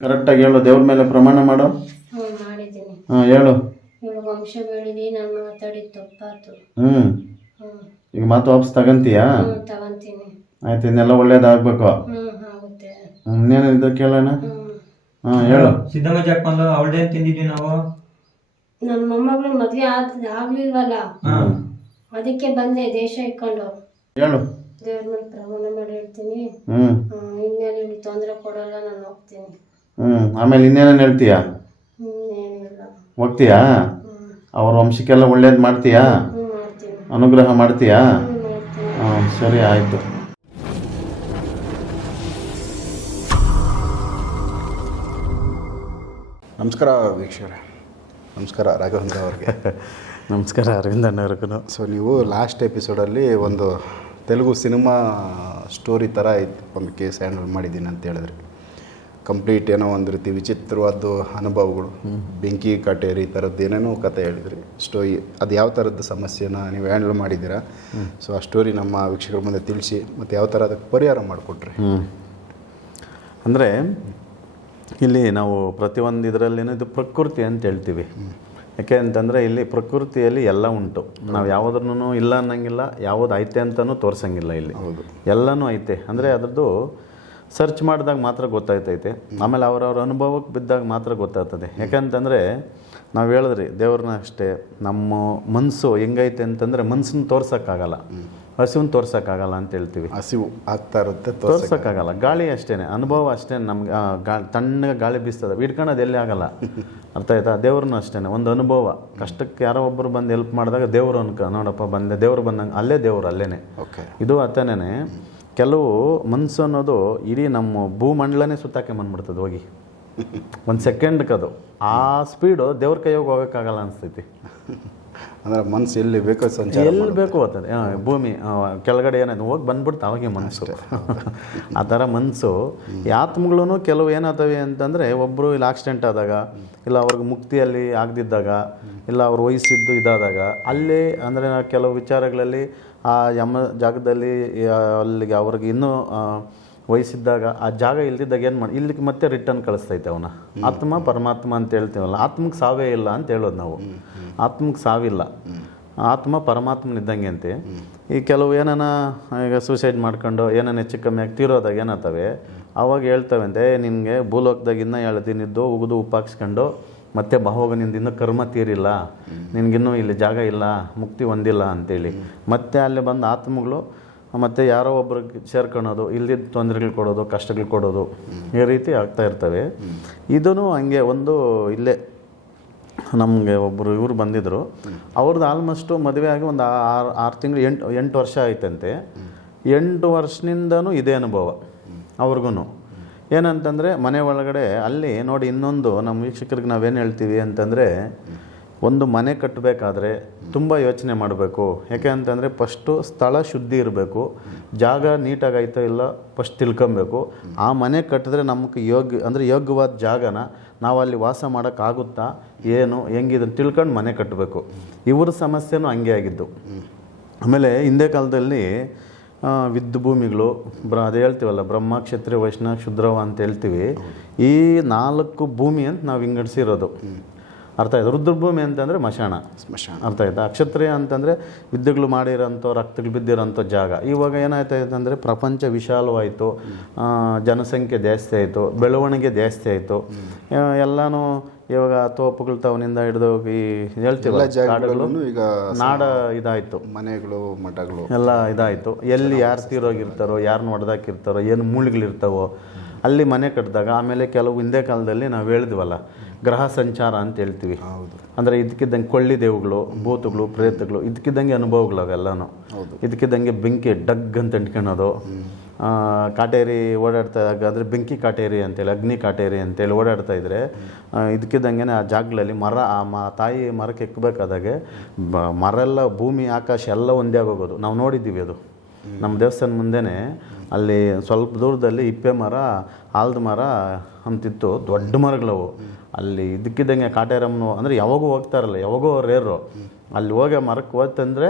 ಕರೆಕ್ಟಾಗಿ ಹೇಳು ದೇವ್ರ ಮೇಲೆ ಪ್ರಮಾಣ ಮಾಡು. ಹ್ಞೂ ಮಾಡಿದ್ದೀನಿ. ಹಾಂ ಹೇಳು. ಹ್ಮ್ ವಂಶ ಬೆಳೆದಿ ತಪ್ಪಾತು. ಹ್ಞೂ. ಹ್ಞೂ. ಈಗ ಮಾತು ವಾಪಸ್ ತಗಂತೀಯಾ? ಹ್ಞೂ ತಗೊಂತೀನಿ. ಆಯ್ತು ಇನ್ನೆಲ್ಲ ಒಳ್ಳೇದಾಗಬೇಕು. ಹ್ಞೂ ಆಗುತ್ತೆ. ಇನ್ನೇನು ಇದು ಕೇಳೋಣ? ಹ್ಞೂ. ಹಾಂ ಹೇಳು. ಸಿದ್ದಮ್ಮ ಜಾಕ್ ಬಂದು ಅವಳದೇನ್ ತಿಂದಿದ್ವಿ ನಾವು. ನನ್ನ ಮೊಮ್ಮಗಳು ಮದುವೆ ಆದ ಆಗ್ಲಿಲ್ವಲ್ಲ? ಹಾ. ಅದಕ್ಕೆ ಬಂದೆ ದೇಶ ಇಟ್ಕೊಂಡು. ಹೇಳು. ದೇವ್ರ ಮೇಲೆ ಪ್ರಮಾಣ ಮಾಡಿ ಹೇಳ್ತೀನಿ. ಹ್ಞೂ. ಇವ್ನಿಗೆ ತೊಂದರೆ ಕೊಡಲ್ಲ ನಾನು ಹೋಗ್ತೀನಿ. ಹ್ಞೂ ಆಮೇಲೆ ಇನ್ನೇನೇನು ಹೇಳ್ತೀಯಾ? ಇನ್ನೇನಿಲ್ಲ. ಹೋಗ್ತೀಯಾ ಅವ್ರ ವಂಶಕ್ಕೆಲ್ಲ ಒಳ್ಳೇದು ಮಾಡ್ತೀಯಾ? ಅನುಗ್ರಹ ಮಾಡ್ತೀಯಾ? ಹಾಂ ಸರಿ ಆಯಿತು. ನಮಸ್ಕಾರ ವೀಕ್ಷಕರೇ. ನಮಸ್ಕಾರ ರಾಘವೇಂದ್ರ ಅವ್ರಿಗೆ. ನಮಸ್ಕಾರ ಅರವಿಂದ ಅಣ್ಣವ್ರಿಗೂ. ಸೊ ನೀವು ಲಾಸ್ಟ್ ಎಪಿಸೋಡಲ್ಲಿ ಒಂದು ತೆಲುಗು ಸಿನಿಮಾ ಸ್ಟೋರಿ ಥರ ಇತ್ತು ಒಂದು ಕೇಸ್ ಹ್ಯಾಂಡಲ್ ಮಾಡಿದ್ದೀನಿ ಅಂತ ಹೇಳಿದ್ರಿ. ಕಂಪ್ಲೀಟ್ ಏನೋ ಒಂದು ರೀತಿ ವಿಚಿತ್ರವಾದ ಅನುಭವಗಳು. ಬೆಂಕಿ ಕಟೇರಿ ಈ ಥರದ್ದು ಏನೇನೋ ಕತೆ ಹೇಳಿದ್ರಿ. ಸ್ಟೋರಿ ಅದು ಯಾವ ಥರದ್ದು ಸಮಸ್ಯೆನ ನೀವು ಹ್ಯಾಂಡಲ್ ಮಾಡಿದ್ದೀರಾ? ಸೊ ಆ ಸ್ಟೋರಿ ನಮ್ಮ ವೀಕ್ಷಕರ ಮುಂದೆ ತಿಳಿಸಿ ಮತ್ತು ಯಾವ ಥರ ಅದಕ್ಕೆ ಪರಿಹಾರ ಮಾಡಿಕೊಟ್ರಿ? ಅಂದರೆ ಇಲ್ಲಿ ನಾವು ಪ್ರತಿಯೊಂದು ಇದರಲ್ಲಿನೂ ಇದು ಪ್ರಕೃತಿ ಅಂತ ಹೇಳ್ತೀವಿ. ಯಾಕೆ ಅಂತಂದರೆ ಇಲ್ಲಿ ಪ್ರಕೃತಿಯಲ್ಲಿ ಎಲ್ಲ ಉಂಟು. ನಾವು ಯಾವುದ್ರೂ ಇಲ್ಲ ಅನ್ನಂಗಿಲ್ಲ ಯಾವುದು ಐತೆ ಅಂತಲೂ ತೋರಿಸಂಗಿಲ್ಲ ಇಲ್ಲಿ. ಹೌದು. ಎಲ್ಲನೂ ಐತೆ. ಅಂದರೆ ಅದರದ್ದು ಸರ್ಚ್ ಮಾಡಿದಾಗ ಮಾತ್ರ ಗೊತ್ತಾಯ್ತೈತೆ. ಆಮೇಲೆ ಅವರವ್ರ ಅನುಭವಕ್ಕೆ ಬಿದ್ದಾಗ ಮಾತ್ರ ಗೊತ್ತಾಗ್ತದೆ. ಯಾಕಂತಂದರೆ ನಾವು ಹೇಳಿದ್ರಿ ದೇವ್ರನ್ನ ಅಷ್ಟೇ ನಮ್ಮ ಮನಸ್ಸು ಹೆಂಗೈತೆ ಅಂತಂದರೆ ಮನ್ಸನ್ನ ತೋರ್ಸೋಕ್ಕಾಗಲ್ಲ. ಹಸಿವನ್ನ ತೋರ್ಸೋಕ್ಕಾಗಲ್ಲ ಅಂತ ಹೇಳ್ತೀವಿ. ಹಸಿವು ಆಗ್ತಾ ಇರುತ್ತೆ ತೋರ್ಸಕ್ಕೆ ತೋರ್ಸೋಕ್ಕಾಗಲ್ಲ. ಗಾಳಿ ಅಷ್ಟೇ ಅನುಭವ ಅಷ್ಟೇ ನಮ್ಗೆ ಗಾ ತಣ್ಣಗೆ ಗಾಳಿ ಬೀಸ್ತದೆ. ಇಟ್ಕೊಳ್ಳೋದು ಎಲ್ಲಿ ಆಗಲ್ಲ. ಅರ್ಥ ಆಯ್ತಾ? ದೇವ್ರನ್ನ ಅಷ್ಟೇ ಒಂದು ಅನುಭವ. ಕಷ್ಟಕ್ಕೆ ಯಾರೋ ಒಬ್ಬರು ಬಂದು ಹೆಲ್ಪ್ ಮಾಡಿದಾಗ ದೇವರು ಅನ್ಕ ನೋಡಪ್ಪ ಬಂದೆ ದೇವ್ರು ಬಂದಂಗೆ ಅಲ್ಲೇ ದೇವ್ರು ಅಲ್ಲೇ ಓಕೆ ಇದು ಅತನೇ ಕೆಲವು ಮನಸ್ಸು ಅನ್ನೋದು ಇಡೀ ನಮ್ಮ ಭೂಮಂಡಲನೇ ಸುತ್ತಾಕೆ ಬಂದ್ಬಿಡ್ತದೆ ಹೋಗಿ. ಒಂದು ಸೆಕೆಂಡ್ಗೆ ಆ ಸ್ಪೀಡು ದೇವ್ರ ಕೈಯೋಗಿ ಹೋಗೋಕ್ಕಾಗಲ್ಲ ಅನಿಸ್ತೈತಿ. ಅಂದರೆ ಮನಸ್ಸು ಎಲ್ಲಿ ಬೇಕೋ ಸಂಚಾರ ಎಲ್ಲಿ ಬೇಕೋ ಹೋಗ್ತದೆ ಭೂಮಿ ಕೆಳಗಡೆ ಏನಾಯ್ತು ಹೋಗಿ ಬಂದ್ಬಿಡ್ತು ಅವಾಗೆ ಮನಸ್ಸು ಆ ಥರ ಮನಸ್ಸು ಆತ್ಮಗಳು ಕೆಲವು ಏನಾಗ್ತವೆ ಅಂತಂದರೆ ಒಬ್ಬರು ಇಲ್ಲಿ ಆಕ್ಸಿಡೆಂಟ್ ಆದಾಗ ಇಲ್ಲ ಅವ್ರಿಗೆ ಮುಕ್ತಿಯಲ್ಲಿ ಆಗದಿದ್ದಾಗ ಇಲ್ಲ ಅವ್ರು ವಯಸ್ಸಿದ್ದು ಇದಾದಾಗ ಅಲ್ಲಿ ಅಂದರೆ ಕೆಲವು ವಿಚಾರಗಳಲ್ಲಿ ಆ ಯಮ ಜಾಗದಲ್ಲಿ ಅಲ್ಲಿಗೆ ಅವ್ರಿಗೆ ಇನ್ನೂ ವಯಸ್ಸಿದ್ದಾಗ ಆ ಜಾಗ ಇಲ್ದಿದ್ದಾಗ ಏನು ಮಾಡಿ ಇಲ್ಲಿಗೆ ಮತ್ತೆ ರಿಟರ್ನ್ ಕಳಿಸ್ತೈತೆ ಅವನ. ಆತ್ಮ ಪರಮಾತ್ಮ ಅಂತ ಹೇಳ್ತೀವಲ್ಲ ಆತ್ಮಕ್ಕೆ ಸಾವೇ ಇಲ್ಲ ಅಂತ ಹೇಳೋದು ನಾವು. ಆತ್ಮಕ್ಕೆ ಸಾವಿಲ್ಲ. ಆತ್ಮ ಪರಮಾತ್ಮನಿದ್ದಂಗೆ ಅಂತೆ. ಈ ಕೆಲವು ಏನಾನ ಈಗ ಸೂಸೈಡ್ ಮಾಡ್ಕೊಂಡು ಏನಾನ ಹೆಚ್ಚು ಕಮ್ಮಿ ಆಗಿ ತೀರೋದಾಗ ಏನಾಗ್ತವೆ? ಅವಾಗ ಹೇಳ್ತವೆ ಅಂತೆ ನಿನಗೆ ಭೂಲೋಕದಾಗ ಇನ್ನೂ ಇದ್ದು ಉಗಿದು ಉಪ್ಪಾಕ್ಸ್ಕೊಂಡು ಮತ್ತೆ ಭಾವೋಗನಿಂದ ಇನ್ನೂ ಕರ್ಮ ತೀರಿಲ್ಲ. ನಿನಗಿನ್ನೂ ಇಲ್ಲಿ ಜಾಗ ಇಲ್ಲ, ಮುಕ್ತಿ ಹೊಂದಿಲ್ಲ ಅಂತೇಳಿ. ಮತ್ತೆ ಅಲ್ಲಿ ಬಂದ ಆತ್ಮಗಳು, ಮತ್ತು ಯಾರೋ ಒಬ್ರಿಗೆ ಸೇರ್ಕೊಳೋದು ಇಲ್ಲಿದ್ದ ತೊಂದರೆಗಳು ಕೊಡೋದು, ಕಷ್ಟಗಳು ಕೊಡೋದು, ಈ ರೀತಿ ಆಗ್ತಾ ಇರ್ತವೆ. ಇದೂ ಹಂಗೆ ಒಂದು ಇಲ್ಲೇ ನಮಗೆ ಒಬ್ಬರು ಇವರು ಬಂದಿದ್ದರು ಅವ್ರದ್ದು ಆಲ್ಮೋಸ್ಟು ಮದುವೆ ಆಗಿ ಒಂದು ಆರು ಆರು ತಿಂಗಳು ಎಂಟು ಎಂಟು ವರ್ಷ ಆಯ್ತಂತೆ. ಎಂಟು ವರ್ಷದಿಂದನೂ ಇದೇ ಅನುಭವ. ಅವ್ರಿಗೂ ಏನಂತಂದರೆ ಮನೆ ಒಳಗಡೆ ಅಲ್ಲಿ ನೋಡಿ ಇನ್ನೊಂದು ನಮ್ಮ ವೀಕ್ಷಕರಿಗೆ ನಾವೇನು ಹೇಳ್ತೀವಿ ಅಂತಂದರೆ ಒಂದು ಮನೆ ಕಟ್ಟಬೇಕಾದ್ರೆ ತುಂಬ ಯೋಚನೆ ಮಾಡಬೇಕು. ಯಾಕೆ ಅಂತಂದರೆ ಫಸ್ಟು ಸ್ಥಳ ಶುದ್ಧಿ ಇರಬೇಕು. ಜಾಗ ನೀಟಾಗಿ ಐತೋ ಇಲ್ಲ ಫಸ್ಟ್ ತಿಳ್ಕೊಬೇಕು. ಆ ಮನೆ ಕಟ್ಟಿದ್ರೆ ನಮಗೆ ಯೋಗ್ಯ ಅಂದರೆ ಯೋಗ್ಯವಾದ ಜಾಗನ ನಾವು ಅಲ್ಲಿ ವಾಸ ಮಾಡೋಕ್ಕಾಗುತ್ತಾ ಏನು ಹೆಂಗಿದನ್ನು ತಿಳ್ಕೊಂಡು ಮನೆ ಕಟ್ಟಬೇಕು ಇವ್ರ ಸಮಸ್ಯೆನೂ ಹಂಗೆ ಆಗಿದ್ದು. ಆಮೇಲೆ ಹಿಂದೆ ಕಾಲದಲ್ಲಿ ಆ, ವಿದ್ಯು ಭೂಮಿಗಳು ಬ್ರ ಅದು ಹೇಳ್ತೀವಲ್ಲ ಬ್ರಹ್ಮ ಕ್ಷತ್ರಿಯ ವೈಷ್ಣವ ಶುದ್ರವ ಅಂತ ಹೇಳ್ತೀವಿ. ಈ ನಾಲ್ಕು ಭೂಮಿ ಅಂತ ನಾವು ವಿಂಗಡಿಸಿರೋದು. ಅರ್ಥ ಆಯ್ತು. ರುದ್ರಭೂಮಿ ಅಂತಂದರೆ ಮಶಾಣ. ಸ್ಮಶಾನ ಅರ್ಥ ಆಯ್ತು? ಅಕ್ಷತ್ರಯ ಅಂತಂದರೆ ವಿದ್ಯೆಗಳು ಮಾಡಿರೋಂಥ ರಕ್ತಗಳು ಬಿದ್ದಿರೋಂಥ ಜಾಗ. ಇವಾಗ ಏನಾಯ್ತೈತೆ ಅಂದರೆ ಪ್ರಪಂಚ ವಿಶಾಲವಾಯಿತು. ಆ, ಜನಸಂಖ್ಯೆ ಜಾಸ್ತಿ ಆಯಿತು. ಬೆಳವಣಿಗೆ ಜಾಸ್ತಿ ಆಯಿತು. ಎಲ್ಲನೂ ಇವಾಗ ತೋಪುಗಳು ತವನಿಂದ ಹಿಡಿದು ಈ ಹೇಳ್ತೀವಿ ಕಾಡುಗಳು? ಈಗ ನಾಡ ಇದಾಯಿತು. ಮನೆಗಳು ಮಠಗಳು. ಎಲ್ಲ ಇದಾಯಿತು. ಎಲ್ಲಿ ಯಾರು ತೀರೋಗಿರ್ತಾರೋ ಯಾರನ್ನ ಹೊಡೆದಾಕಿರ್ತಾರೋ ಏನು ಮೂಳಿಗಳಿರ್ತಾವೋ ಅಲ್ಲಿ ಮನೆ ಕಟ್ಟಿದಾಗ ಆಮೇಲೆ ಕೆಲವು ಹಿಂದೆ ಕಾಲದಲ್ಲಿ ನಾವು ಹೇಳಿದ್ವಲ್ಲ ಗ್ರಹ ಸಂಚಾರ ಅಂತ ಹೇಳ್ತೀವಿ. ಹೌದು. ಅಂದರೆ ಇದಕ್ಕಿದ್ದಂಗೆ ಕೊಳ್ಳಿ ದೇವುಗಳು ಭೂತಗಳು ಪ್ರೇತಗಳು ಇದಕ್ಕಿದ್ದಂಗೆ ಅನುಭವಗಳು ಅವೆಲ್ಲನೂ. ಇದಕ್ಕಿದ್ದಂಗೆ ಬೆಂಕಿ ಡಗ್ ಅಂತ ಅಂಟ್ಕೊಳೋದು ಆ, ಕಾಟೇರಿ ಓಡಾಡ್ತಾ ಅಂದರೆ ಬೆಂಕಿ ಕಾಟೇರಿ ಅಂತೇಳಿ ಅಗ್ನಿ ಕಾಟೇರಿ ಅಂತೇಳಿ ಓಡಾಡ್ತಾ ಇದ್ದರೆ ಇದಕ್ಕಿದ್ದಂಗೆ ಆ ಜಾಗಗಳಲ್ಲಿ ಮರ ಆ ಮ ತಾಯಿ ಮರಕ್ಕೆ ಎಕ್ಕಬೇಕಾದಾಗೆ ಮರ ಎಲ್ಲ ಭೂಮಿ ಆಕಾಶ ಎಲ್ಲ ಒಂದೇ ಆಗೋಗೋದು. ನಾವು ನೋಡಿದ್ದೀವಿ ಅದು. ನಮ್ಮ ದೇವಸ್ಥಾನ ಮುಂದೆನೇ ಅಲ್ಲಿ ಸ್ವಲ್ಪ ದೂರದಲ್ಲಿ ಇಪ್ಪೆ ಮರ, ಆಲ್ದ ಮರ ಅಂತಿತ್ತು, ದೊಡ್ಡ ಮರಗಳವು. ಅಲ್ಲಿ ಇದಕ್ಕಿದ್ದಂಗೆ ಕಾಟೇರಮ್ಮನು, ಅಂದರೆ ಯಾವಾಗೂ ಹೋಗ್ತಾರಲ್ಲ ಯಾವಾಗೋ ರೇರು ಅಲ್ಲಿ ಹೋಗಿ ಮರಕ್ಕೆ ಹೋಗ್ತಂದ್ರೆ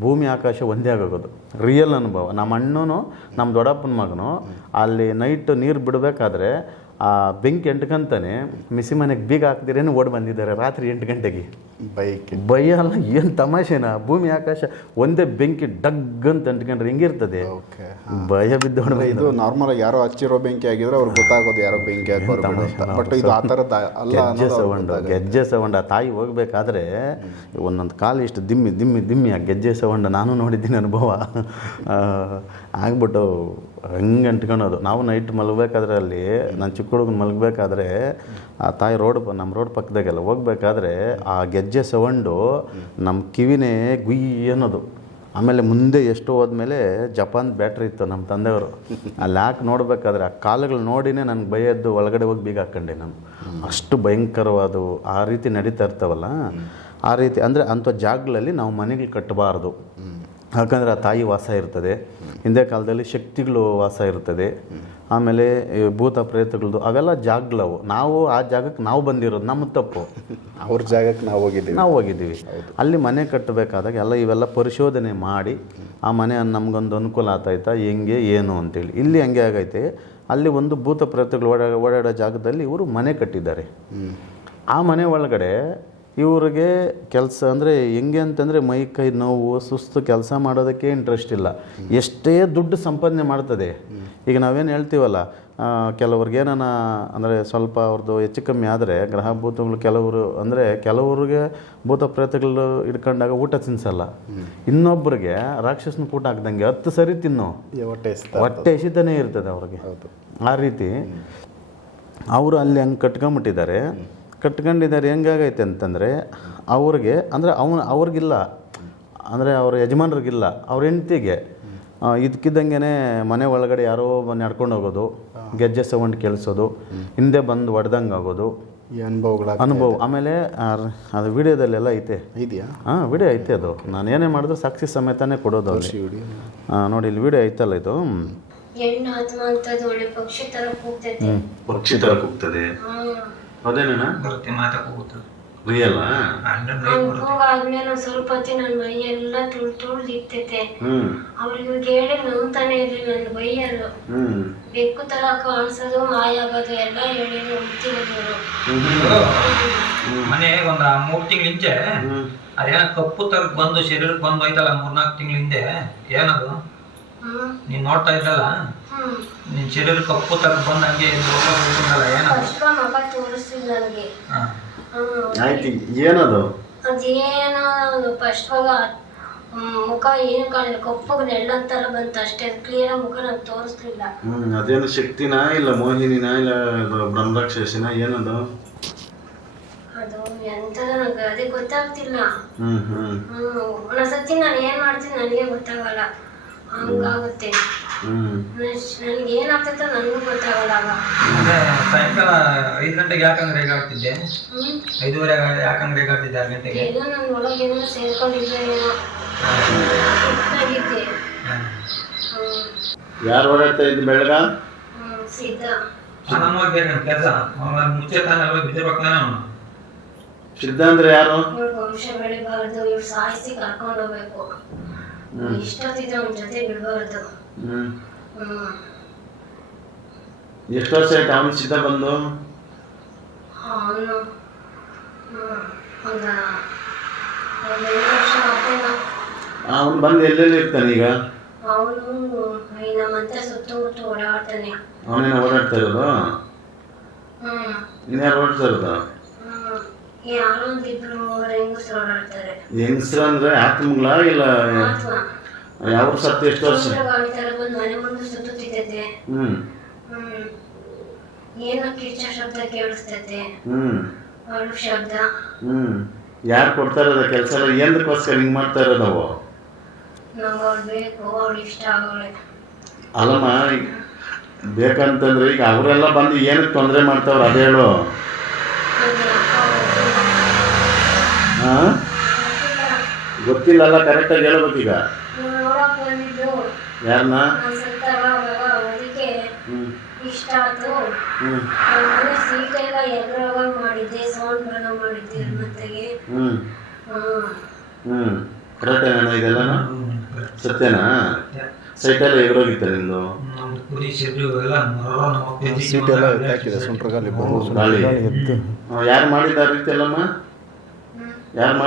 ಭೂಮಿ, ಆಕಾಶ ಒಂದೇ ಆಗೋದು ರಿಯಲ್ ಅನುಭವ. ನಮ್ಮ ಅಣ್ಣನು, ನಮ್ಮ ದೊಡ್ಡಪ್ಪನ ಮಗನು, ಅಲ್ಲಿ ನೈಟ್ ನೀರು ಬಿಡಬೇಕಾದ್ರೆ ಆ ಬೆಂಕಿ ಎಂಟ್ಕಂತಾನೆ ಮಿಸಿ ಮನೆಗೆ ಬೀಗ ಹಾಕ್ದಿರೇನು ಓಡ್ ಬಂದಿದ್ದಾರೆ ರಾತ್ರಿ ಎಂಟು ಗಂಟೆಗೆ. ಬೈಕ್. ಭಯ ಅಲ್ಲ ಏನು ತಮಾಷೆನಾ? ಭೂಮಿ ಆಕಾಶ ಒಂದೇ ಬೆಂಕಿ ಡಗ್ ಅಂತ ಅಂಟ್ಕೊಂಡ್ರೆ ಹೆಂಗಿರ್ತದೆ ಓಕೆ ಭಯ ಬಿದ್ದು ಇದು ನಾರ್ಮಲ್ ಆಗಿ ಯಾರೋ ಹಚ್ಚಿರೋ ಬೆಂಕಿ ಆಗಿದ್ರೆ ಅವ್ರಿಗೆ ಗೊತ್ತಾಗೋದು ಯಾರೋ ಬೆಂಕಿ ಬಟ್ ಇದು ಆ ಥರದ ಅಲ್ಲ ಗೆಜ್ಜೆ ಸವಂಡ ಸೌಂಡು ಗೆಜ್ಜೆ ಸೌಂಡ್ ಆ ತಾಯಿ ಹೋಗ್ಬೇಕಾದ್ರೆ ಒಂದೊಂದು ಕಾಲು ಇಷ್ಟು ದಿಮ್ಮಿ ದಿಮ್ಮಿ ದಿಮ್ಮಿ ಆ ಗೆಜ್ಜೆ ಸವಂಡ ನಾನು ನೋಡಿದ್ದೀನಿ ಅನುಭವ. ಆಗ್ಬಿಟ್ಟು ಹಂಗೆ ಅಂಟ್ಕೊಳೋದು ನಾವು ನೈಟ್ ಮಲಗಬೇಕಾದ್ರೆ ಅಲ್ಲಿ ನಾನು ಚಿಕ್ಕ ಹುಡುಗನ ಮಲಗಬೇಕಾದ್ರೆ, ಆ ತಾಯಿ ರೋಡ್ ನಮ್ಮ ರೋಡ್ ಪಕ್ಕದಾಗೆಲ್ಲ ಹೋಗ್ಬೇಕಾದ್ರೆ, ಆ ಗೆಜ್ಜೆ ಸೌಂಡು ನಮ್ಮ ಕಿವಿನೇ ಗುಯ್ ಅನ್ನೋದು. ಆಮೇಲೆ ಮುಂದೆ ಎಷ್ಟು ಹೋದ್ಮೇಲೆ ಜಪಾನ್ ಬ್ಯಾಟ್ರಿ ಇತ್ತು ನಮ್ಮ ತಂದೆಯವರು. ಅಲ್ಲಿ ಯಾಕೆ ನೋಡಬೇಕಾದ್ರೆ, ಆ ಕಾಲುಗಳು ನೋಡಿನೇ ನನಗೆ ಭಯದ್ದು ಒಳಗಡೆ ಹೋಗಿ ಬೀಗ ಹಾಕ್ಕೊಂಡೆ ನಾನು. ಅಷ್ಟು ಭಯಂಕರವಾದವು ಆ ರೀತಿ ನಡೀತಾ ಇರ್ತಾವಲ್ಲ, ಆ ರೀತಿ ಅಂದರೆ ಅಂಥ ಜಾಗಗಳಲ್ಲಿ ನಾವು ಮನೆಗಳು ಕಟ್ಟಬಾರ್ದು ಯಾಕಂದರೆ ಆ ತಾಯಿ ವಾಸ ಇರ್ತದೆ. ಹಿಂದೆ ಕಾಲದಲ್ಲಿ ಶಕ್ತಿಗಳು ವಾಸ ಇರ್ತದೆ ಆಮೇಲೆ ಭೂತ ಪ್ರೇತಗಳದ್ದು ಅವೆಲ್ಲ ಜಾಗಗಳವು ನಾವು ಆ ಜಾಗಕ್ಕೆ ನಾವು ಬಂದಿರೋದು ನಮ್ಮ ತಪ್ಪು. ಅವ್ರ ಜಾಗಕ್ಕೆ ನಾವು ಹೋಗಿದ್ದೀವಿ. ನಾವು ಹೋಗಿದ್ದೀವಿ. ಅಲ್ಲಿ ಮನೆ ಕಟ್ಟಬೇಕಾದಾಗ ಎಲ್ಲ ಇವೆಲ್ಲ ಪರಿಶೋಧನೆ ಮಾಡಿ ಆ ಮನೆ ನಮಗೊಂದು ಅನುಕೂಲ ಆತಾಯ್ತಾ ಹೆಂಗೆ ಏನು ಅಂತೇಳಿ. ಇಲ್ಲಿ ಹಂಗೆ ಆಗೈತೆ. ಅಲ್ಲಿ ಒಂದು ಭೂತ ಪ್ರೇತಗಳು ಓಡಾ ಓಡಾಡೋ ಜಾಗದಲ್ಲಿ ಇವರು ಮನೆ ಕಟ್ಟಿದ್ದಾರೆ. ಆ ಮನೆ ಒಳಗಡೆ ಇವ್ರಿಗೆ ಕೆಲಸ ಅಂದರೆ ಹೆಂಗೆ ಅಂತಂದರೆ ಮೈ ಕೈ ನೋವು ಸುಸ್ತು ಕೆಲಸ ಮಾಡೋದಕ್ಕೆ ಇಂಟ್ರೆಸ್ಟ್ ಇಲ್ಲ. ಎಷ್ಟೇ ದುಡ್ಡು ಸಂಪಾದನೆ ಮಾಡ್ತದೆ. ಈಗ ನಾವೇನು ಹೇಳ್ತೀವಲ್ಲ ಕೆಲವ್ರಿಗೆ ಏನಾನ ಅಂದರೆ ಸ್ವಲ್ಪ ಅವ್ರದ್ದು ಹೆಚ್ಚು ಕಮ್ಮಿ ಆದರೆ ಗ್ರಹ ಭೂತಗಳು ಕೆಲವರು ಅಂದರೆ ಕೆಲವ್ರಿಗೆ ಭೂತ ಪ್ರೇತಗಳು ಇಟ್ಕೊಂಡಾಗ ಊಟ ತಿನ್ಸಲ್ಲ. ಇನ್ನೊಬ್ಬರಿಗೆ ರಾಕ್ಷಸನ ಊಟ ಹಾಕ್ದಂಗೆ ಹತ್ತು ಸರಿ ತಿನ್ನು. ಹೊಟ್ಟೆ ಎಸಿತಾನೇ ಇರ್ತದೆ. ಅವ್ರಿಗೆ. ಆ ರೀತಿ. ಅವರು ಅಲ್ಲಿ ಹಂಗೆ ಕಟ್ಕೊಂಬಿಟ್ಟಿದ್ದಾರೆ. ಕಟ್ಕೊಂಡಿದ್ದಾರೆ ಹೆಂಗಾಗೈತೆ ಅಂತಂದರೆ ಅವ್ರಿಗೆ ಅಂದರೆ ಅವನು ಅವ್ರಿಗಿಲ್ಲ. ಅಂದರೆ ಅವ್ರ ಯಜಮಾನ್ರಿಗಿಲ್ಲ. ಅವ್ರ ಹೆಂಡ್ತಿಗೆ ಇದಕ್ಕಿದ್ದಂಗೆ ಮನೆ ಒಳಗಡೆ ಯಾರೋ ಬಂದು ನಡ್ಕೊಂಡು ಹೋಗೋದು ಗೆಜ್ಜೆ ಸೌಂಡ್ ಕೇಳಿಸೋದು ಹಿಂದೆ ಬಂದು ಹೊಡೆದಂಗೆ ಆಗೋದು. ಈ ಅನುಭವಗಳ ಅನುಭವ. ಆಮೇಲೆ ಆ ಅದು ವಿಡಿಯೋದಲ್ಲೆಲ್ಲ ಐತೆ. ಇದೆಯಾ? ಹಾಂ ವಿಡಿಯೋ ಐತೆ ಅದು. ನಾನು ಏನೇ ಮಾಡಿದ್ರು ಸಾಕ್ಷಿ ಸಮೇತನೇ ಕೊಡೋದು ಅವ್ರು ನೋಡಿ ಇಲ್ಲಿ ವಿಡಿಯೋ ಐತಲ್ಲ ಇದು. ಹೆಣ್ಣು ಆತ್ಮ ಅಂತದ್ದು ಒಳ್ಳೆ ಪಕ್ಷಿ ತರ ಹೋಗ್ತದೆ ಪಕ್ಷಿ ತರ ಕೂಗ್ತದೆ. ಬರುತ್ತೆ ಮಾತಕ್ಕೆ ಕೂಗಾದ್ಮೇಲೆ ಸ್ವಲ್ಪ ಹೊತ್ತಿ ನನ್ನ ಮೈ ಎಲ್ಲ ತುಳ್ ತುಳ್ದು ಇತ್ತೈತೆ ಅವ್ರಿಗೆ ಹೇಳಿ ನಂಬ್ತಾನೆ ಇರ್ಲಿ ನನ್ನ ಹ್ಞೂ ಬೆಕ್ಕು ತರ ಕಾಣಿಸೋದು ಮಾಯ ಆಗೋದು ಎಲ್ಲ ಹೇಳಿ ನಂಬ್ತಿರೋದು ಮನೆ ಒಂದ್ ಮೂರ್ ತಿಂಗಳ ಹಿಂಚೆ ಅದೇನ ಕಪ್ಪು ತರ ಬಂದು ಶರೀರಕ್ಕೆ ಬಂದು ಹೋಯ್ತಲ್ಲ ಮೂರ್ನಾಲ್ಕು ತಿಂಗಳ ಹಿಂದೆ ಏನದು? ಹ್ಮ್. ನೀನ್ ನೋಡ್ತಾ ಇದ್ದಲ್ಲ? ನಿನ್ ಶರೀರ ಕಪ್ಪು ತಕ್ಕ ಬಂದು ಹಂಗೆ ಏನದು? ಫಸ್ಟ್ ಮಗ ತೋರಿಸ್ತಿದ್ ನನಗೆ. ಹಾ. ಹ್ಮ್ ಆಯ್ತು ಏನದು? ಅದೇನೋ ಫಸ್ಟ್ ಇವಾಗ ಮುಖ ಏನು ಕಾಣಿಲ್ಲ ಕಪ್ಪಗೆ ನೆಳ್ಳಂತರ ಬಂತು ಅಷ್ಟೇ ಕ್ಲಿಯರ್ ಮುಖ ನಂಗೆ ತೋರಿಸ್ಲಿಲ್ಲ. ಹ್ಞೂ ಅದೇನು ಶಕ್ತಿನ ಇಲ್ಲ ಮೋಹಿನಿನಾ ಇಲ್ಲ ಬ್ರಹ್ಮರಾಕ್ಷಸಿನ ಏನದು? ಅದು ಎಂತದ ನಂಗೆ ಅದೇ ಗೊತ್ತಾಗ್ತಿಲ್ಲ. ಹ್ಞೂ ಹ್ಞೂ ಹ್ಮ್ ಒಂದೊಂದ್ಸತಿ ನಾನು ಏನು ಮಾಡ್ತೀನಿ ನನಗೆ ಗೊತ್ತಾಗಲ್ಲ. ಹಂಗಾಗುತ್ತೆ. ನನ್ಗೆ ಏನಾಗ್ತೈತೆ ನನಗೂ ಗೊತ್ತಾಗಲ್ಲ ಅಂದ್ರೆ ಸಾಯಂಕಾಲ ಐದ್ ಗಂಟೆಗೆ ಯಾಕಂದ್ರೆ ರೇಗಾಡ್ತಿದ್ದೆ ಹ್ಮ್. ಐದೂವರೆ ಯಾಕಂಗ್ ರೇಗಾಡ್ತಿದ್ದೆ ಆರು ಗಂಟೆಗೆ? ಏನೋ ನನ್ನ ಒಳಗೆ ಏನೋ ಸೇರ್ಕೊಂಡಿದ್ದೆ ಏನೋ. ಹ್ಮ್. ಯಾರು ಹೊರಡ್ತಾ ಇದ್ದು ಬೆಳಗ? ಹ್ಮ್ ಸಿದ್ಧ ನಾನು ಹೋಗ್ಬೇಕು ನನ್ ಕೆಲಸ. ಮುಚ್ಚೆ ತಾನೆ ಬಿದ್ದಿರ್ಬೇಕು ಸಿದ್ಧ ಅಂದ್ರೆ ಯಾರು? ವಂಶ ಬೆಳಿಬಾರ್ದು ಇವ್ರು ಸಾಯಿಸಿ ಕರ್ಕೊಂಡು ಹೋಗ್ಬೇಕು. ಇಷ್ಟೊತ್ತಿದ್ರೆ ಅವ್ನ ಜೊತೆ ಬಿಡಬಾರ್ದು. ಹ್ಮ್. ಎಷ್ಟು ವರ್ಷ ಆಯ್ತು ಅವನು ಸಿದ್ಧ ಬಂದು? ಅವನು ಒಂದು ವರ್ಷ ಅವನು ಬಂದು ಎಲ್ಲೆಲ್ಲಿ ಇರ್ತಾನೆ ಈಗ? ಅವನು ನಮ್ಮಂತ ಸುತ್ತಮುತ್ತ ಓಡಾಡ್ತಾನೆ. ಅವನೇನ ಓಡಾಡ್ತಾ ಇರೋದು? ಹ್ಮ್. ಇನ್ಯಾರು ಓಡಾಡ್ತಾ ಇರೋದು ಹ್ಮ್ ಯಾರೋ ಒಂದ್ ಇಬ್ರು ಮೂವರು ಹೆಂಗಸ್ರು ಅಂದ್ರೆ ಆತ್ಮಗಳ ಇಲ್ಲ ಯಾವ ಸತ್ತು ಎಷ್ಟು ವರ್ಷ? ಹ್ಮ್. ಏನೋ ಶಬ್ದ ಕೇಳಿಸ್ತೈತೆ. ಶಬ್ದ. ಯಾರು ಕೊಡ್ತಾ ಇರೋದು ಕೆಲಸ ಎಲ್ಲ ಏನಕ್ಕೋಸ್ಕರ ಹಿಂಗೆ ಮಾಡ್ತಾ ಇರೋದು ನಾವು ಅಲ್ಲಮ್ಮ ಈಗ ಬೇಕಂತಂದ್ರೆ ಈಗ ಅವರೆಲ್ಲ ಬಂದು ಏನಕ್ಕೆ ತೊಂದರೆ ಮಾಡ್ತಾವ್ರ ಅದೇ ಹೇಳು. ಹಾಂ? ಗೊತ್ತಿಲ್ಲಲ್ಲ ಕರೆಕ್ಟಾಗಿ ಹೇಳ್ಬೇಕೀಗ ಯಾರನ್ನ ಇಷ್ಟ ಆಯ್ತು ಹ್ಞೂ ನಾನು ಸೀಟ್ ಎಲ್ಲ ಎಗ್ರವಾಗ ಮಾಡಿದ್ದೆ ಸೌಂಡ್ ಬರೋ ಮಾಡಿದ್ದೆ ಮತ್ತೆಗೆ ಹ್ಞೂ ಹ್ಮ್ ಹ್ಞೂ ಕರೆಕ್ಟೇನ ಇದೆಲ್ಲ ಸತ್ಯನಾ ಸೈಟೆಲ್ಲ ಎಗರೋಗಿತ್ತ ನಿಂದು ಹಾಕಿದೆ ಗಾಳಿ ಯಾರು ಮಾಡಿದ್ದಾರೆ ರೀತಿ ಅಲ್ಲಮ್ಮ? ಯಾರು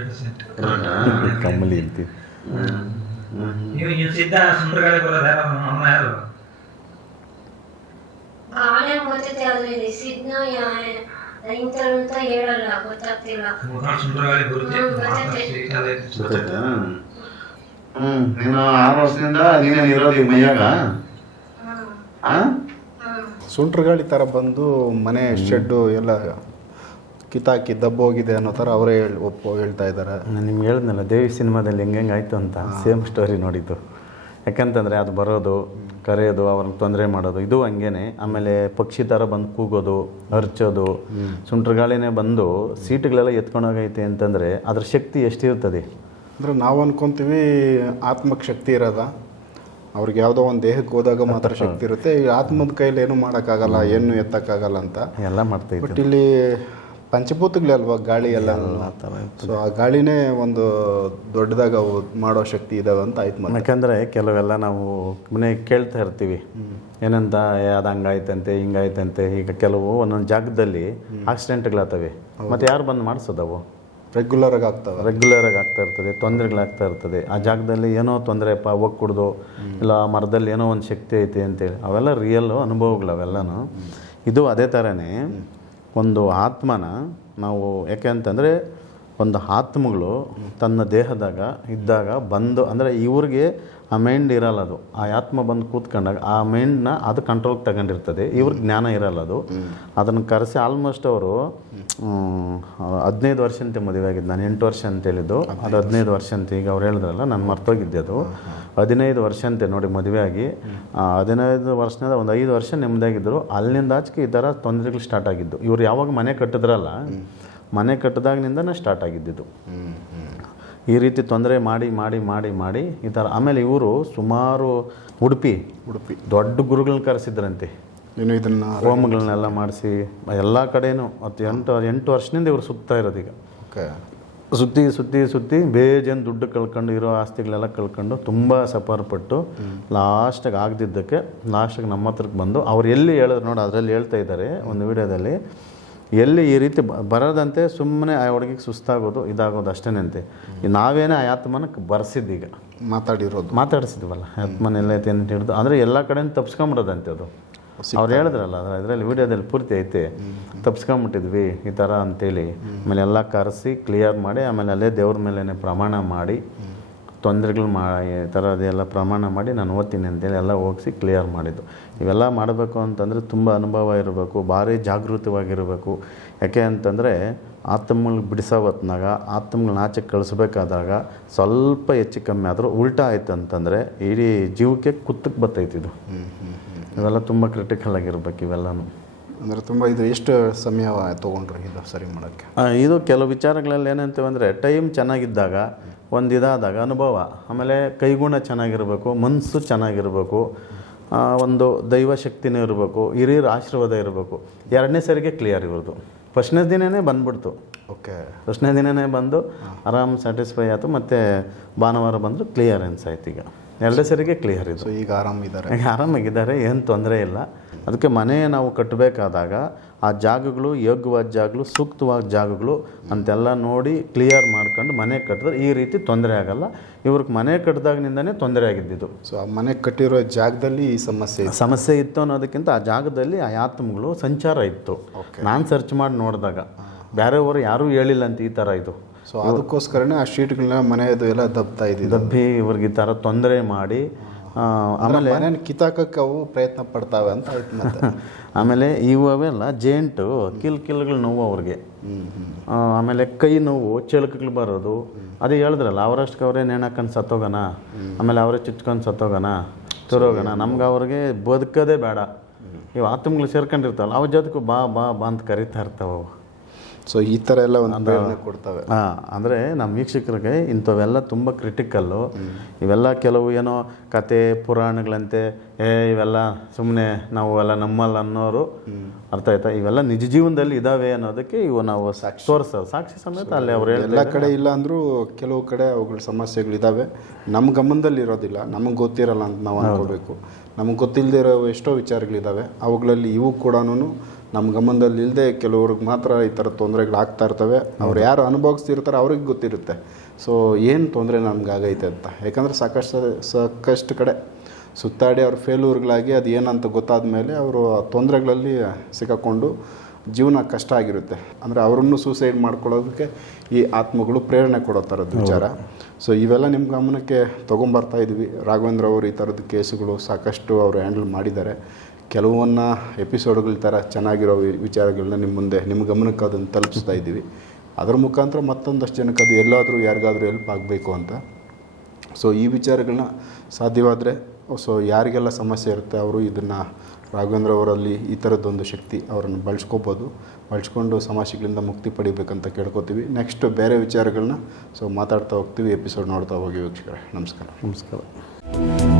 ಪರ್ಸೆಂಟ್ ಕಮ್ಮಲಿ ಅಂತಿ ನೀವು ನೀವು ಸಿದ್ಧ ಸುಂದರಗಾಳಿ ಬರೋದ ಅಮ್ಮ ಯಾರು? ಗಾಳಿ ಗೊತ್ತೈತೆ ಆದ್ರೆ ಸಿದ್ನ ಇಂಥವ್ರು ಅಂತ ಹೇಳಲ್ಲ ಗೊತ್ತಾಗ್ತಿಲ್ಲ. ಮೂರ್ನಾಲ್ಕು ಸುಂದರಗಾಳಿ ಬರುತ್ತೆ. ಹ್ಮ್, ನೀನು ಆರು ವರ್ಷದಿಂದ ನೀನೇನು ಇರೋದು ಮೈಯಾಗ? ಹ್ಮ್. ಆ? ಹ್ಮ್ ಸುಂಟ್ರಗಾಳಿ ಥರ ಬಂದು ಮನೆ ಶೆಡ್ಡು ಎಲ್ಲ ಕಿತ್ತಾಕಿ ದಬ್ಬೋಗಿದೆ ಅನ್ನೋ ಥರ ಅವರೇ ಹೇಳಿ ಒಪ್ಪು ಹೇಳ್ತಾ ಇದ್ದಾರೆ. ನಾನು ನಿಮ್ಗೆ ಹೇಳಿದ್ನಲ್ಲ ದೇವಿ ಸಿನಿಮಾದಲ್ಲಿ ಹೆಂಗೆ ಆಯಿತು ಅಂತ ಸೇಮ್ ಸ್ಟೋರಿ ನೋಡಿದ್ದು. ಯಾಕಂತಂದರೆ ಅದು ಬರೋದು ಕರೆಯೋದು ಅವ್ರನ್ನ ತೊಂದರೆ ಮಾಡೋದು ಇದು ಹಂಗೇನೆ. ಆಮೇಲೆ ಪಕ್ಷಿ ಥರ ಬಂದು ಕೂಗೋದು ಅರ್ಚೋದು ಸುಂಟ್ರಗಾಳಿನೇ ಬಂದು ಸೀಟ್ಗಳೆಲ್ಲ ಎತ್ಕೊಂಡೋಗೈತೆ ಅಂತಂದರೆ ಅದ್ರ ಶಕ್ತಿ ಎಷ್ಟಿರ್ತದೆ? ಅಂದರೆ ನಾವು ಅನ್ಕೊಂತೀವಿ ಆತ್ಮಕ್ಕೆ ಶಕ್ತಿ ಇರೋದ. ಅವ್ರಿಗೆ ಯಾವುದೋ ಒಂದು ದೇಹಕ್ಕೆ ಹೋದಾಗ ಮಾತ್ರ ಶಕ್ತಿ ಇರುತ್ತೆ. ಈ ಆತ್ಮದ ಕೈಲಿ ಏನು ಮಾಡೋಕ್ಕಾಗಲ್ಲ ಏನು ಎತ್ತಕ್ಕಾಗಲ್ಲ ಅಂತ. ಎಲ್ಲ ಮಾಡ್ತೀವಿ ಬಟ್ ಇಲ್ಲಿ ಪಂಚಭೂತಗಳೇ ಅಲ್ವಾ ಗಾಳಿ ಎಲ್ಲ? ಸೊ ಆ ಗಾಳಿನೇ ಒಂದು ದೊಡ್ಡದಾಗ ಮಾಡೋ ಶಕ್ತಿ ಇದಾವೆ ಅಂತ ಆಯ್ತು ಯಾಕಂದರೆ ಕೆಲವೆಲ್ಲ ನಾವು ಮನೆ ಕೇಳ್ತಾ ಇರ್ತೀವಿ. ಏನಂತ ಅದು ಹಂಗಾಯ್ತಂತೆ ಹಿಂಗಾಯ್ತಂತೆ. ಈಗ ಕೆಲವು ಒಂದೊಂದು ಜಾಗದಲ್ಲಿ ಆಕ್ಸಿಡೆಂಟ್ಗಳಾಗ್ತವೆ ಮತ್ತು ಯಾರು ಬಂದು ಮಾಡಿಸೋದವು ರೆಗ್ಯುಲರ್ ಆಗಿ ಆಗ್ತವೆ. ರೆಗ್ಯುಲರಾಗಿ ಆಗ್ತಾ ಇರ್ತದೆ ತೊಂದರೆಗಳಾಗ್ತಾ ಇರ್ತದೆ. ಆ ಜಾಗದಲ್ಲಿ ಏನೋ ತೊಂದರೆಪ್ಪ ಹೋಗಿ ಕುಡ್ದು ಇಲ್ಲ ಆ ಮರದಲ್ಲಿ ಏನೋ ಒಂದು ಶಕ್ತಿ ಐತೆ ಅಂತೇಳಿ ಅವೆಲ್ಲ ರಿಯಲ್ ಅನುಭವಗಳು ಅವೆಲ್ಲನೂ. ಇದು ಅದೇ ಥರನೇ ಒಂದು ಆತ್ಮನ ನಾವು ಯಾಕೆ ಅಂತಂದರೆ ಒಂದು ಆತ್ಮಗಳು ತನ್ನ ದೇಹದಾಗ ಇದ್ದಾಗ ಬಂದು, ಅಂದರೆ ಇವ್ರಿಗೆ ಆ ಮೈಂಡ್ ಇರಲ್ಲ ಅದು. ಆ ಆತ್ಮ ಬಂದು ಕೂತ್ಕೊಂಡಾಗ ಆ ಮೈಂಡ್ನ ಅದು ಕಂಟ್ರೋಲ್ಗೆ ತಗೊಂಡಿರ್ತದೆ. ಇವ್ರಿಗೆ ಜ್ಞಾನ ಇರಲ್ಲ ಅದು. ಅದನ್ನು ಕರೆಸಿ ಆಲ್ಮೋಸ್ಟ್ ಅವರು ಹದಿನೈದು ವರ್ಷ ಅಂತ ಮದುವೆ ಆಗಿದ್ದು ನಾನು, ಎಂಟು ವರ್ಷ ಅಂತ ಹೇಳಿದ್ದು. ಅದು ಹದಿನೈದು ವರ್ಷ ಅಂತ. ಈಗ ಅವ್ರು ಹೇಳಿದ್ರಲ್ಲ, ನಾನು ಮರ್ತೋಗಿದ್ದೆ ಅದು. ಹದಿನೈದು ವರ್ಷ ಅಂತೆ ನೋಡಿ ಮದುವೆ ಆಗಿ. ಹದಿನೈದು ವರ್ಷದಿಂದ ಒಂದು ಐದು ವರ್ಷ ನೆಮ್ಮದಿಯಾಗಿದ್ದರು. ಅಲ್ಲಿಂದ ಆಚೆಗೆ ಈ ಥರ ತೊಂದರೆಗಳು ಸ್ಟಾರ್ಟ್ ಆಗಿದ್ದು. ಇವ್ರು ಯಾವಾಗ ಮನೆ ಕಟ್ಟಿದ್ರಲ್ಲ ಮನೆ ಕಟ್ಟಿದಾಗಿನಿಂದನೇ ಸ್ಟಾರ್ಟ್ ಆಗಿದ್ದಿದ್ದು. ಈ ರೀತಿ ತೊಂದರೆ ಮಾಡಿ ಮಾಡಿ ಮಾಡಿ ಮಾಡಿ ಈ ಥರ. ಆಮೇಲೆ ಇವರು ಸುಮಾರು ಉಡುಪಿ ಉಡುಪಿ. ದೊಡ್ಡ ಗುರುಗಳನ್ನ ಕರೆಸಿದ್ರಂತೆ. ಏನು ಇದನ್ನ ಹೋಮಗಳನ್ನೆಲ್ಲ ಮಾಡಿಸಿ ಎಲ್ಲ ಕಡೆನೂ ಹತ್ತು ಎಂಟು ಎಂಟು ವರ್ಷದಿಂದ ಇವರು ಸುತ್ತಾ ಇರೋದು ಈಗ. ಓಕೆ. ಸುತ್ತಿ ಸುತ್ತಿ ಸುತ್ತಿ ಬೇಜೇನು ದುಡ್ಡು ಕಳ್ಕೊಂಡು ಇರೋ ಆಸ್ತಿಗಳೆಲ್ಲ ಕಳ್ಕೊಂಡು ತುಂಬ ಸಫರ್ ಪಟ್ಟು ಲಾಸ್ಟಿಗೆ ಆಗದಿದ್ದಕ್ಕೆ ಲಾಸ್ಟಾಗಿ ನಮ್ಮ ಹತ್ರಕ್ಕೆ ಬಂದು ಅವ್ರು ಎಲ್ಲಿ ಹೇಳಿದ್ರು ನೋಡಿ ಅದರಲ್ಲಿ ಹೇಳ್ತಾ ಇದ್ದಾರೆ ಒಂದು ವಿಡಿಯೋದಲ್ಲಿ. ಎಲ್ಲಿ ಈ ರೀತಿ ಬರದಂತೆ ಸುಮ್ಮನೆ ಆ ಹುಡುಗಿಗೆ ಸುಸ್ತಾಗೋದು ಇದಾಗೋದು ಅಷ್ಟೇನಂತೆ. ನಾವೇನೇ ಆ ಆತ್ಮನಕ್ಕೆ ಬರ್ಸಿದ್ದೀಗ. ಮಾತಾಡಿರೋದು. ಮಾತಾಡಿಸಿದ್ವಲ್ಲ ಆತ್ಮನ ಎಲ್ಲೈತೆ ಅಂತ ಹಿಡಿದು ಅಂದರೆ ಎಲ್ಲ ಕಡೆಯಿಂದ ತಪ್ಸ್ಕೊಂಬಿಡೋದಂತೆ ಅದು. ಅವ್ರು ಹೇಳಿದ್ರಲ್ಲ ಅದ್ರ ಇದರಲ್ಲಿ ವಿಡಿಯೋದಲ್ಲಿ ಪೂರ್ತಿ ಐತೆ. ತಪ್ಸ್ಕೊಂಬಿಟ್ಟಿದ್ವಿ ಈ ಥರ ಅಂತೇಳಿ. ಆಮೇಲೆ ಎಲ್ಲ ಕರೆಸಿ ಕ್ಲಿಯರ್ ಮಾಡಿ ಆಮೇಲೆ ಅಲ್ಲೇ ದೇವ್ರ ಮೇಲೇ ಪ್ರಮಾಣ ಮಾಡಿ. ತೊಂದರೆಗಳು ಮಾ ಈ ಥರ ಅದೆಲ್ಲ ಪ್ರಮಾಣ ಮಾಡಿ ನಾನು ಓದ್ತೀನಿ ಅಂತೇಳಿ ಎಲ್ಲ ಹೋಗಿಸಿ ಕ್ಲಿಯರ್ ಮಾಡಿದ್ದು. ಇವೆಲ್ಲ ಮಾಡಬೇಕು ಅಂತಂದರೆ ತುಂಬ ಅನುಭವ ಇರಬೇಕು ಭಾರಿ ಜಾಗೃತವಾಗಿರಬೇಕು. ಯಾಕೆ ಅಂತಂದರೆ ಆತ್ಮಗಳು ಬಿಡಿಸೋ ಹೊತ್ನಾಗ ಆತ್ಮಗಳನ್ನ ಆಚೆ ಕಳಿಸ್ಬೇಕಾದಾಗ ಸ್ವಲ್ಪ ಹೆಚ್ಚು ಕಮ್ಮಿ ಆದರೂ ಉಲ್ಟಾ ಆಯ್ತು ಅಂತಂದರೆ ಇಡೀ ಜೀವಕ್ಕೆ ಕುತ್ತಕ್ಕೆ ಬತ್ತೈತಿದು ಇವೆಲ್ಲ ತುಂಬ ಕ್ರಿಟಿಕಲ್ ಆಗಿರ್ಬೇಕು ಇವೆಲ್ಲನೂ. ಅಂದರೆ ತುಂಬ ಇದು ಎಷ್ಟು ಸಮಯ ತೊಗೊಂಡ್ರಿ ಇದು ಸರಿ ಮಾಡೋಕ್ಕೆ? ಇದು ಕೆಲವು ವಿಚಾರಗಳಲ್ಲಿ ಏನಂತೇವೆ ಅಂದರೆ ಟೈಮ್ ಚೆನ್ನಾಗಿದ್ದಾಗ ಒಂದು ಇದಾದಾಗ ಅನುಭವ ಆಮೇಲೆ ಕೈಗುಣ ಚೆನ್ನಾಗಿರಬೇಕು ಮನಸ್ಸು ಚೆನ್ನಾಗಿರಬೇಕು ಒಂದು ದೈವ ಶಕ್ತಿನೂ ಇರಬೇಕು ಹಿರಿಯರ ಆಶೀರ್ವಾದ ಇರಬೇಕು. ಎರಡನೇ ಸರಿಗೆ ಕ್ಲಿಯರ್ ಇರೋದು. ಫಸ್ಟ್ನೇ ದಿನವೇ ಬಂದ್ಬಿಡ್ತು. ಓಕೆ. ಫಸ್ಟ್ನೇ ದಿನವೇ ಬಂದು ಆರಾಮ್ ಸ್ಯಾಟಿಸ್ಫೈ ಆಯಿತು ಮತ್ತು ಭಾನುವಾರ ಬಂದರೂ ಕ್ಲಿಯರೆನ್ಸ್ ಆಯ್ತು ಈಗ. ಎರಡೇ ಸರಿಗೆ ಕ್ಲಿಯರ್ ಇದು. ಈಗ ಆರಾಮಿದ್ದಾರೆ. ಈಗ ಆರಾಮಾಗಿದ್ದಾರೆ ಏನು ತೊಂದರೆ ಇಲ್ಲ. ಅದಕ್ಕೆ ಮನೆ ನಾವು ಕಟ್ಟಬೇಕಾದಾಗ ಆ ಜಾಗಗಳು ಯೋಗ್ಯವಾದ ಜಾಗಗಳು ಸೂಕ್ತವಾದ ಜಾಗಗಳು ಅಂತೆಲ್ಲ ನೋಡಿ ಕ್ಲಿಯರ್ ಮಾಡ್ಕೊಂಡು ಮನೆ ಕಟ್ಟಿದ್ರೆ ಈ ರೀತಿ ತೊಂದರೆ ಆಗಲ್ಲ. ಇವ್ರಿಗೆ ಮನೆ ಕಟ್ಟಿದಾಗಿನಿಂದನೇ ತೊಂದರೆ ಆಗಿದ್ದಿದ್ದು. ಸೊ ಆ ಮನೆ ಕಟ್ಟಿರೋ ಜಾಗದಲ್ಲಿ ಈ ಸಮಸ್ಯೆ ಸಮಸ್ಯೆ ಇತ್ತು ಅನ್ನೋದಕ್ಕಿಂತ ಆ ಜಾಗದಲ್ಲಿ ಆ ಆತ್ಮಗಳು ಸಂಚಾರ ಇತ್ತು. ನಾನು ಸರ್ಚ್ ಮಾಡಿ ನೋಡಿದಾಗ. ಬೇರೆಯವರು ಯಾರೂ ಹೇಳಿಲ್ಲ ಅಂತ ಈ ಥರ ಇದು. ಸೊ ಅದಕ್ಕೋಸ್ಕರನೇ ಆ ಶೀಟ್ಗಳನ್ನ ಮನೆಯದು ಎಲ್ಲ ದಬ್ತಾ ಇದ್ದಿದ್ದು ದಬ್ಬಿ ಇವ್ರಿಗೆ ಈ ಥರ ತೊಂದರೆ ಮಾಡಿ ಆಮೇಲೆ ಮನೇನ ಅವು ಪ್ರಯತ್ನ ಪಡ್ತಾವೆ ಅಂತ ಆಯ್ತು ಮತ್ತೆ. ಆಮೇಲೆ ಇವು ಅವೆಲ್ಲ ಜೇಂಟು ಕಿಲ್ ಕಿಲ್ಗಳು ನೋವು ಅವ್ರಿಗೆ. ಆಮೇಲೆ ಕೈ ನೋವು ಚಳಕಗಳು ಬರೋದು. ಅದೇ ಹೇಳಿದ್ರಲ್ಲ ಅವರಷ್ಟಕ್ಕೆ ಅವರೇ ನೇಣಾಕೊಂಡು ಸತ್ತೋಗೋಣ. ಆಮೇಲೆ ಅವರೇ ಚುಚ್ಕೊಂಡು ಸತ್ತೋಗೋಣ. ತುರೋಗೋಣ. ನಮ್ಗೆ ಅವ್ರಿಗೆ ಬದುಕೋದೇ ಬೇಡ. ಇವು ಆತ್ಮಗಳು ಸೇರ್ಕೊಂಡಿರ್ತಾವಲ್ಲ ಅವ್ರ ಜೊತೆಗೂ ಬಾ ಬಾ ಬಾ ಅಂತ ಕರಿತಾ ಇರ್ತಾವೆ ಅವು. ಸೊ ಈ ಥರ ಎಲ್ಲ ಒಂದು ಕೊಡ್ತವೆ. ಹಾಂ ಅಂದರೆ ನಮ್ಮ ವೀಕ್ಷಕರಿಗೆ ಇಂಥವೆಲ್ಲ ತುಂಬ ಕ್ರಿಟಿಕಲ್ಲು ಇವೆಲ್ಲ ಕೆಲವು ಏನೋ ಕತೆ ಪುರಾಣಗಳಂತೆ ಏ ಇವೆಲ್ಲ ಸುಮ್ಮನೆ ನಾವು ಎಲ್ಲ ನಮ್ಮಲ್ಲ ಅನ್ನೋರು ಅರ್ಥ ಆಯ್ತಾ? ಇವೆಲ್ಲ ನಿಜ ಜೀವನದಲ್ಲಿ ಇದಾವೆ ಅನ್ನೋದಕ್ಕೆ ಇವು ನಾವು ತೋರಿಸೋದು. ಸಾಕ್ಷಿ ಸಮೇತ ಅಲ್ಲಿ ಅವ್ರು ಎಲ್ಲ ಕಡೆ ಇಲ್ಲ ಅಂದರೂ ಕೆಲವು ಕಡೆ ಅವುಗಳ ಸಮಸ್ಯೆಗಳಿದ್ದಾವೆ ನಮ್ಮ ಗಮನದಲ್ಲಿ ಇರೋದಿಲ್ಲ. ನಮಗೆ ಗೊತ್ತಿರಲ್ಲ ಅಂತ ನಾವು ಅನ್ಕೋಬೇಕು. ನಮಗೆ ಗೊತ್ತಿಲ್ಲದೆ ಇರೋ ಎಷ್ಟೋ ವಿಚಾರಗಳಿದ್ದಾವೆ ಅವುಗಳಲ್ಲಿ ಇವು ಕೂಡ ನಮ್ಮ ಗಮನದಲ್ಲಿ ಇಲ್ಲದೆ ಕೆಲವ್ರಿಗೆ ಮಾತ್ರ ಈ ಥರ ತೊಂದರೆಗಳು ಆಗ್ತಾ ಇರ್ತವೆ. ಅವ್ರು ಯಾರು ಅನುಭವಿಸ್ತಿರ್ತಾರೆ ಅವ್ರಿಗೆ ಗೊತ್ತಿರುತ್ತೆ. ಸೊ ಏನು ತೊಂದರೆ ನಮಗಾಗೈತೆ ಆಗೈತೆ ಅಂತ. ಯಾಕಂದರೆ ಸಾಕಷ್ಟು ಸಾಕಷ್ಟು ಕಡೆ ಸುತ್ತಾಡಿ ಅವ್ರ ಫೇಲ್ಯೂರ್ಗಳಾಗಿ ಅದು ಏನಂತ ಗೊತ್ತಾದ ಮೇಲೆ ಅವರು ಆ ತೊಂದರೆಗಳಲ್ಲಿ ಸಿಕ್ಕಾಕೊಂಡು ಜೀವನ ಕಷ್ಟ ಆಗಿರುತ್ತೆ. ಅಂದರೆ ಅವರನ್ನು ಸೂಸೈಡ್ ಮಾಡ್ಕೊಳ್ಳೋದಕ್ಕೆ ಈ ಆತ್ಮಗಳು ಪ್ರೇರಣೆ ಕೊಡೋ ಥರದ್ದು ವಿಚಾರ. ಸೊ ಇವೆಲ್ಲ ನಿಮ್ಮ ಗಮನಕ್ಕೆ ತೊಗೊಂಬರ್ತಾ ಇದ್ವಿ. ರಾಘವೇಂದ್ರ ಅವರು ಈ ಥರದ ಕೇಸುಗಳು ಸಾಕಷ್ಟು ಅವರು ಹ್ಯಾಂಡಲ್ ಮಾಡಿದ್ದಾರೆ. ಕೆಲವನ್ನ ಎಪಿಸೋಡ್ಗಳ ಥರ ಚೆನ್ನಾಗಿರೋ ವಿಚಾರಗಳನ್ನ ನಿಮ್ಮ ಮುಂದೆ ನಿಮ್ಮ ಗಮನಕ್ಕೆ ಅದನ್ನು ತಲುಪಿಸ್ತಾ ಇದ್ದೀವಿ. ಅದರ ಮುಖಾಂತರ ಮತ್ತೊಂದಷ್ಟು ಜನಕ್ಕೆ ಅದು ಎಲ್ಲಾದರೂ ಯಾರಿಗಾದರೂ ಹೆಲ್ಪ್ ಆಗಬೇಕು ಅಂತ. ಸೊ ಈ ವಿಚಾರಗಳನ್ನ ಸಾಧ್ಯವಾದರೆ ಸೊ ಯಾರಿಗೆಲ್ಲ ಸಮಸ್ಯೆ ಇರುತ್ತೆ, ಅವರು ಇದನ್ನು ರಾಘವೇಂದ್ರ ಅವರಲ್ಲಿ ಈ ಥರದ್ದೊಂದು ಶಕ್ತಿ ಅವರನ್ನು ಬಳಸ್ಕೋಬೋದು. ಬಳಸ್ಕೊಂಡು ಸಮಸ್ಯೆಗಳಿಂದ ಮುಕ್ತಿ ಪಡಿಬೇಕಂತ ಕೇಳ್ಕೋತೀವಿ. ನೆಕ್ಸ್ಟ್ ಬೇರೆ ವಿಚಾರಗಳನ್ನ ಸೊ ಮಾತಾಡ್ತಾ ಹೋಗ್ತೀವಿ ಎಪಿಸೋಡ್ ನೋಡ್ತಾ ಹೋಗಿ ವೀಕ್ಷಕರೇ. ನಮಸ್ಕಾರ. ನಮಸ್ಕಾರ.